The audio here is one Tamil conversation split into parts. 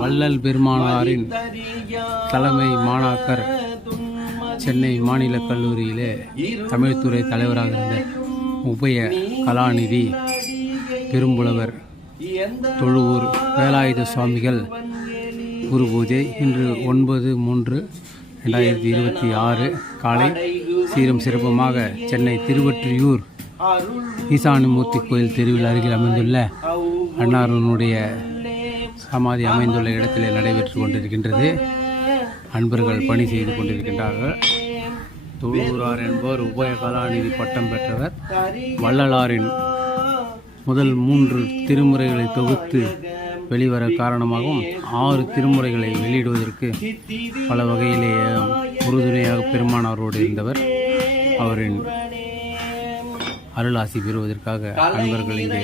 வள்ளல் பெருமானாரின் தலைமை மாணாக்கர் சென்னை மாநில கல்லூரியிலே தமிழ்துறை தலைவராக இருந்த உபய கலாநிதி பெரும்புலவர் தொழுவூர் வேலாயுத சுவாமிகள் குரு பூஜை இன்று 9/3/2026 காலை சீரும் சிறப்புமாக சென்னை திருவொற்றியூர் ஈசானிமூர்த்தி கோயில் தெருவில் அருகில் அமைந்துள்ள அன்னாரனுடைய சமாதி அமைந்துள்ள இடத்திலே நடைபெற்று கொண்டிருக்கின்றது. அன்பர்கள் பணி செய்து கொண்டிருக்கின்றார்கள். தொழுவூரார் என்பவர் உபய கலாநிதி பட்டம் பெற்றவர். வள்ளலாரின் முதல் 3 திருமுறைகளை தொகுத்து வெளிவர காரணமாகவும் 6 திருமுறைகளை வெளியிடுவதற்கு பல வகையிலேயே உறுதுணையாக பெருமானாரோடு இருந்தவர். அவரின் அருளாசி பெறுவதற்காக அன்பர்கள் இங்கே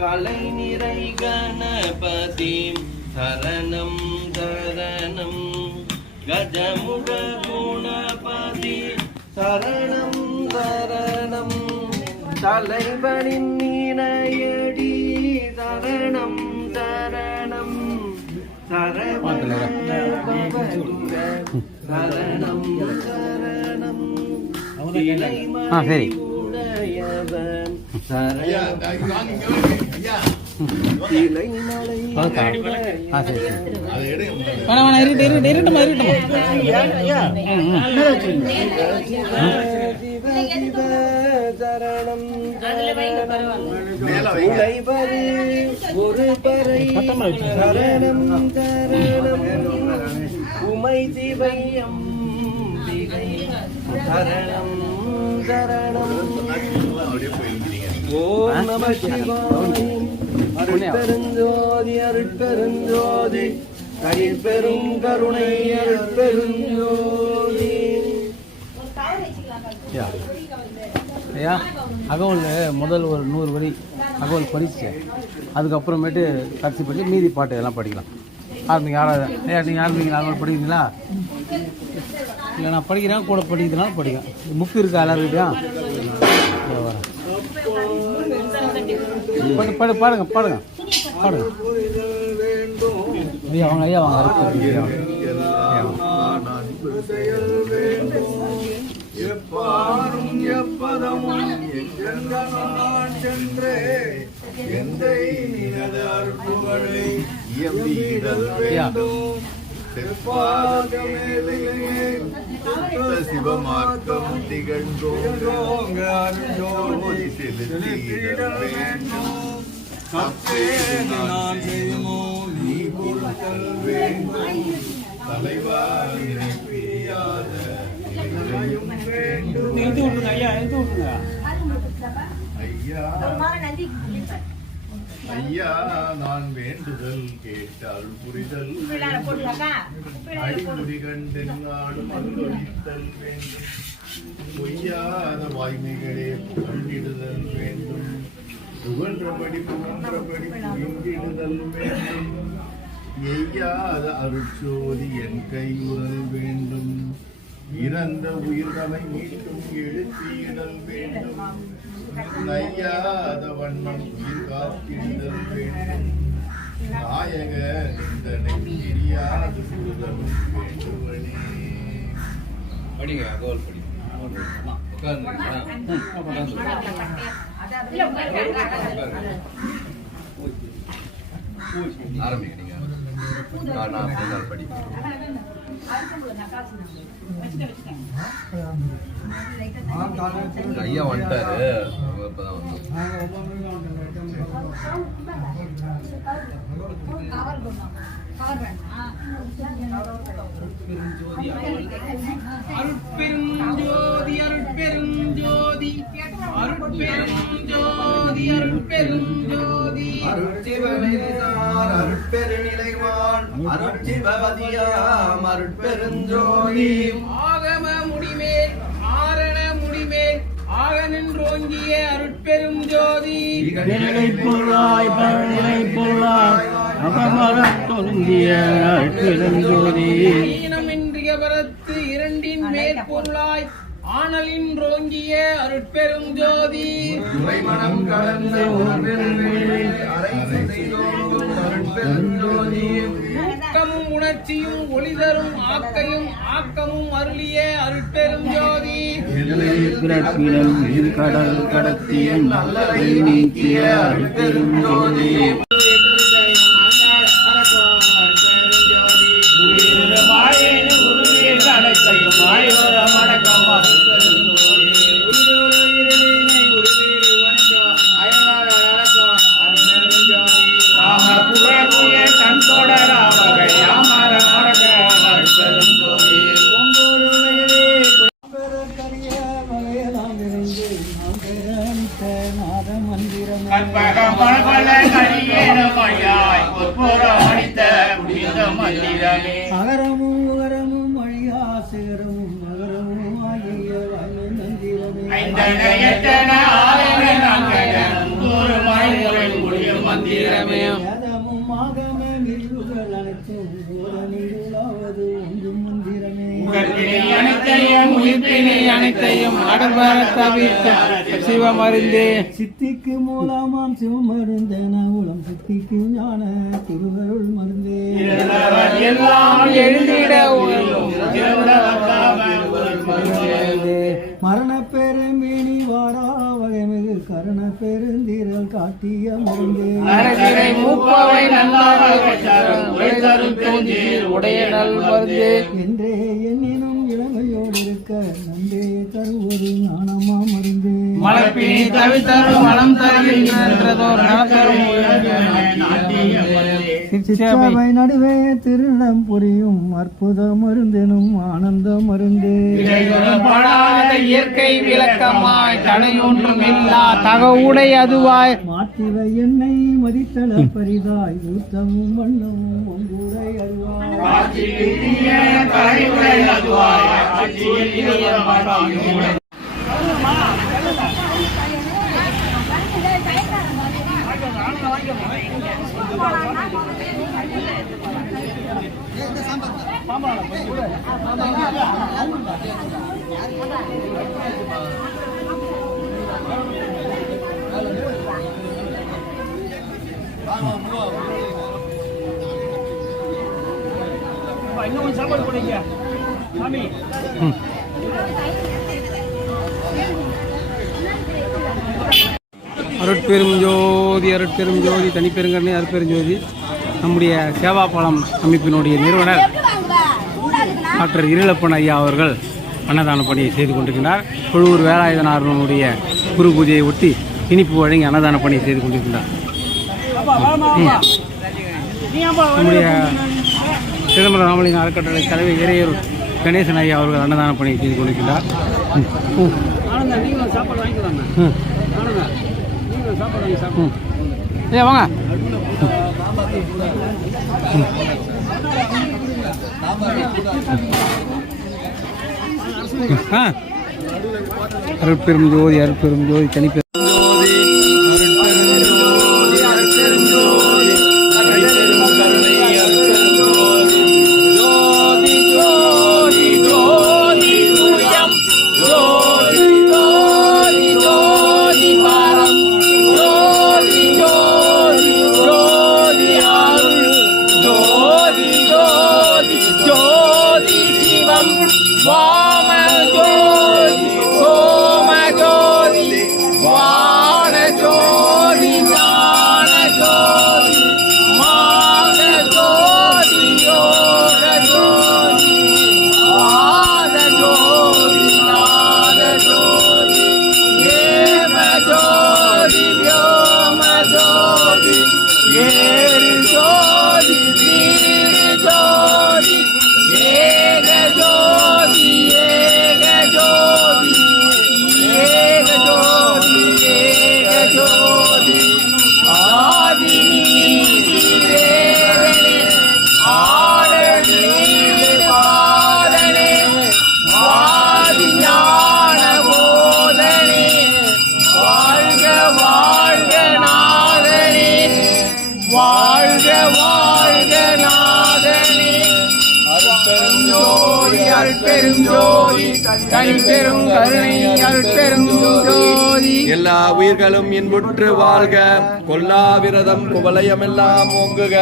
கலை நிறை கணபதி சரணம் சரணம் கஜமுக குணபதி சரணம் சரணம் தலைவனின் நீனையடி சரணம் சரணம் சரணம் சரணம் சரி உமை சிவையம் சரணம் சரணம் ஓம் நம சிவாய அருட்பெருஞ்சோதி அருட்பெருஞ்சோதி கரிபெரும் கருணை அருட்பெருஞ்சோதி. ஐயா அகவல் முதல் ஒரு 100 வரி அகவல் படிச்சு அதுக்கப்புறமேட்டு கட்சி பண்ணி மீதி பாட்டு எல்லாம் படிக்கலாம். ஆரம்பிங்க. ஐயா நீங்கள் ஆரம்பிங்களா? அகவல் படிக்கிறீங்களா? இல்லை நான் படிக்கிறேன், கூட படிக்கிறதுனால படிக்க. புக்கு இருக்கா எல்லாருக்கிட்டையா? வரேன் பாடுங்க பாடுங்க பாடுங்க. ஐயா வாங்க ஐயா வாங்க. எப்பாரும் எப்பதமும் எங்கெங்கனான் சென்றே எந்தை நினது அருட்புகழை இயம்பிடல் வேண்டும். செப்பாகமேலே சுத்த சிவமார்க்கம் திகழ்ந்தோங்க அருஞ்சோதி செலுத்திடல் வேண்டும். சப்பேது நான் செய்யுமோ நீ பொறுத்தல் வேண்டும். தலைவா பிரியாத ஐயா நான் வேண்டுதல் கேட்டால் புரிதல் அடிமுடி கண்டென்னாடும் அனுபவித்தல் வேண்டும். பொய்யாத வாய்மைகளே புகழ்ந்திடுதல் வேண்டும். புகழ்ந்தபடி புகழ்ந்தபடி புரிந்திடுதல் வேண்டும். எய்யாத அருட்சோதி என் கையுறல் வேண்டும். இறந்த உயிர்களை மீண்டும் எழுப்பிடல் வேண்டும். நையாத வண்ணம் உயிர் காத்திடுதல் வேண்டும். நாயக நிந்தனை தெரியாது புரிதல் வேண்டுவனே. படிங்க அகவல் படிங்க. ஆரம்பிங்க. நான் படிக்கிறேன். ஐயா வந்துட்டாரு. அருட்பெருஞ்சோதி அருட்பெருஞ்சோதி அருட்பெருஞ்சோதி அருட்பெருஞ்சோதி அருட்சிவனிதார் அருட்பெருநிலைவான் அருட்சிவதியாம் அருட்பெருஞ்சோதி ஆகம முடிமேல் ஆரண முடிமேல் ஆக நின்றோங்கிய அருட்பெருஞ்சோதி பொருளாய் பழனிலை பொருளாய் அகமரத் தொங்கிய அருட்பெருஞ்சோதி ஈனமின்றிய வரத்து இரண்டின் மேற்பொருளாய் ஆனலின் ரோங்கிய அருட்பெரும் ஜோதி மனம் கலந்த ஊக்கமும் உணர்ச்சியும் ஒளி தரும் ஆக்கையும் ஆக்கமும் அருளிய அருட்பெரும் ஜோதி கடல் கடத்திய நீக்கிய அருட்பெரும் ஜோதி அகரமும் உகரமும் அழியா சிகரமும் நகரமும் ஆகிய மந்திரமே வேதமும் ஆகமே நிறுவுகள் அனைத்தும் ஓரணிகளாவது ஒன்றும் மந்திரமே அனைத்தையும் அடம்பர தவிர்க்க சிவமருந்தே சித்திக்கு மூலமாம் சிவமருந்தன உளம் சித்திக்கு ஞான திருவருள் மருந்தே எல்லாம் எழுந்திட மரண பெருமேனி வாரா வகைமிகு கருண பெருந்திரல் காட்டிய மருந்தே மூப்பாவை உடைய நல் மருந்தே என்றே எண்ணினும் இளமையோடு இருக்க நன்றே தருவது ஞானமா மருந்தே மலப்பினி தவித்தரும் மலம் தருகின்றதோர் நலத்தரும் சிற்சபை நடுவே திருநம் புரியும் அற்புத மருந்தெனும் ஆனந்த மருந்தே பாடாத இயற்கை விளக்கமாய் தடையொன்றும் இல்லா தகவுடை அதுவாய் மாற்றிவை என்னை மதித்தள பரிதாய் ஊத்தமும் வண்ணமும் ஒங்குடை அருவாய் அருட்பெரும் ஜோதி அருட்பெரும் ஜோதி தனிப்பெருங்கண்ணே அருட்பெருஞ்சோதி நம்முடைய சேவாபாலம் அமைப்பினுடைய நிறுவனர் டாக்டர் இருளப்பன் ஐயா அவர்கள் அன்னதான பணியை செய்து கொண்டிருக்கிறார். கொழுவூர் வேலாயுதனாருடைய குரு பூஜையை ஒட்டி இனிப்பு வழங்கி அன்னதான பணியை செய்து கொண்டிருக்கிறார். நம்முடைய சிதம்பரம் ராமலிங்க அறக்கட்டளை தலைவர் இறையூர் கணேசன் ஐயா அவர்கள் அன்னதான பணியை செய்து கொண்டிருக்கிறார். ஏ வாங்க அருட்பெரும் ஜோதி அருட்பெரும் ஜோதி தனிப்பெரும் Wow! தனி பெரும் கருணை அருட்பெரும் ஜோதி எல்லா உயிர்களும் இன்புற்று வாழ்க, கொல்லா விரதம் குவலயமெல்லாம் ஓங்குக,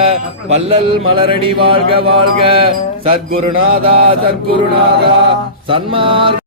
வள்ளல் மலரடி வாழ்க வாழ்க. சத்குருநாதா சத்குருநாதா சன்மார்க்க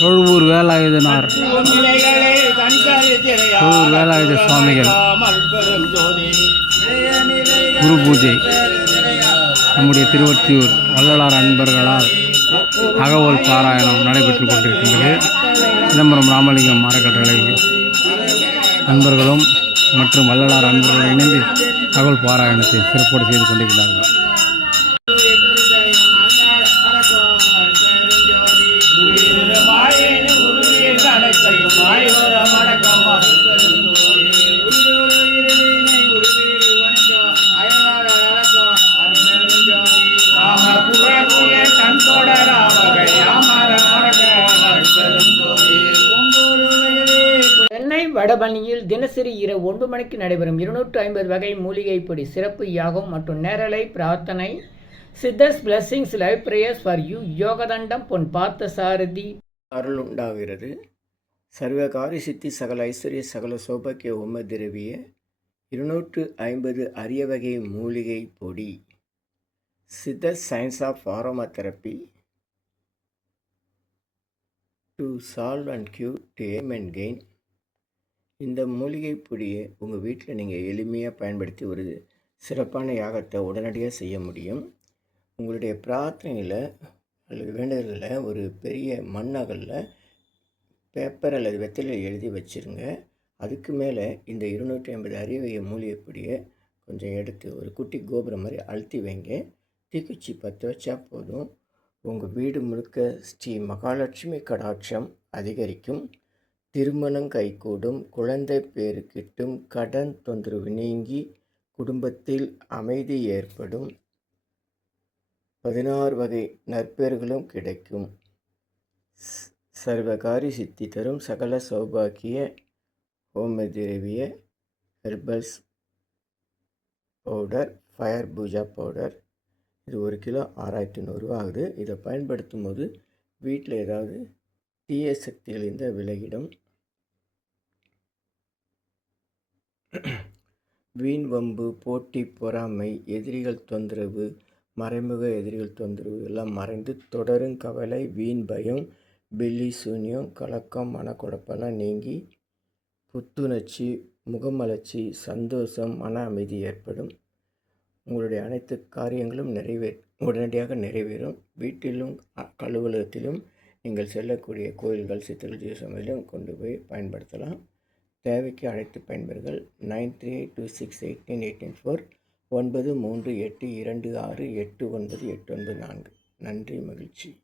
தொழுவூர் வேலாயுதனார், தொழுவூர் வேலாயுத சுவாமிகள் குரு பூஜை நம்முடைய திருவொற்றியூர் வள்ளலார் அன்பர்களால் அகவல் பாராயணம் நடைபெற்றுக் கொண்டிருக்கின்றது. சிதம்பரம் ராமலிங்கம் அறக்கட்டளை அன்பர்களும் மற்றும் வள்ளலார் அன்பர்களுடன் இணைந்து அகவல் பாராயணத்தை சிறப்போடு செய்து கொண்டிருக்கிறார்கள். சென்னை வடபழனியில் தினசரி இரவு 9 மணிக்கு நடைபெறும் 250 வகை மூலிகை பொடி சிறப்பு யாகம் மற்றும் நேரலை பிரார்த்தனை. Siddhars blessings live prayers for you. Yogathandam Pon Partha சாரதி அருள் உண்டாகிறது. சர்வகாரி சித்தி சகல ஐஸ்வர்ய சகல சௌபாக்கிய உம திரவிய 250 அரிய வகை மூலிகை பொடி. Siddhars science of aroma therapy to solve and cure to aim and gain. இந்த மூலிகை பொடியை உங்கள் வீட்டில் நீங்கள் எளிமையாக பயன்படுத்தி ஒரு சிறப்பான யாகத்தை உடனடியாக செய்ய முடியும். உங்களுடைய பிரார்த்தனையில் அல்லது வேண்டுதலில் ஒரு பெரிய மண்ணகலில் பேப்பர் அல்லது வெத்தலை எழுதி வச்சுருங்க. அதுக்கு மேலே இந்த 250 அரிய வகை மூலிகை பொடியை கொஞ்சம் எடுத்து ஒரு குட்டி கோபுரம் மாதிரி அழுத்தி வைங்க. தீக்குச்சி பற்ற வச்சா போதும். உங்கள் வீடு முழுக்க ஸ்ரீ மகாலட்சுமி கடாட்சம் அதிகரிக்கும். திருமணம் கைகூடும், குழந்தை பேறு கிட்டும், கடன் தொந்தரவு நீங்கி குடும்பத்தில் அமைதி ஏற்படும், 16 வகை நற்பேர்களும் கிடைக்கும். சர்வகாரி சித்தி தரும் சகல சௌபாக்கிய ஹோம திரவிய herbals powder, fire puja powder. இது 1 கிலோ 6100 ஆகுது. இதை பயன்படுத்தும் போது வீட்டில் ஏதாவது தீய சக்திகளிலிருந்து விலகிடும். வீண் வம்பு, போட்டி, பொறாமை, எதிரிகள் தொந்தரவு, மறைமுக எதிரிகள் தொந்தரவு எல்லாம் மறைந்து தொடரும் கவலை, வீண் பயம், பில்லி சூன்யம், கலக்கம், மனக்குழப்பெல்லாம் நீங்கி புத்துணர்ச்சி, முகமலர்ச்சி, சந்தோஷம், மன அமைதி ஏற்படும். உங்களுடைய அனைத்து காரியங்களும் உடனடியாக நிறைவேறும். வீட்டிலும் அலுவலகத்திலும் நீங்கள் செல்லக்கூடிய கோயில்கள், சித்தர்கள், ஜீவசமாதியிலும் கொண்டு போய் பயன்படுத்தலாம். தேவைக்கு அழைத்து பயன்பெறுங்கள். 9382689884 938226898994. நன்றி, மகிழ்ச்சி.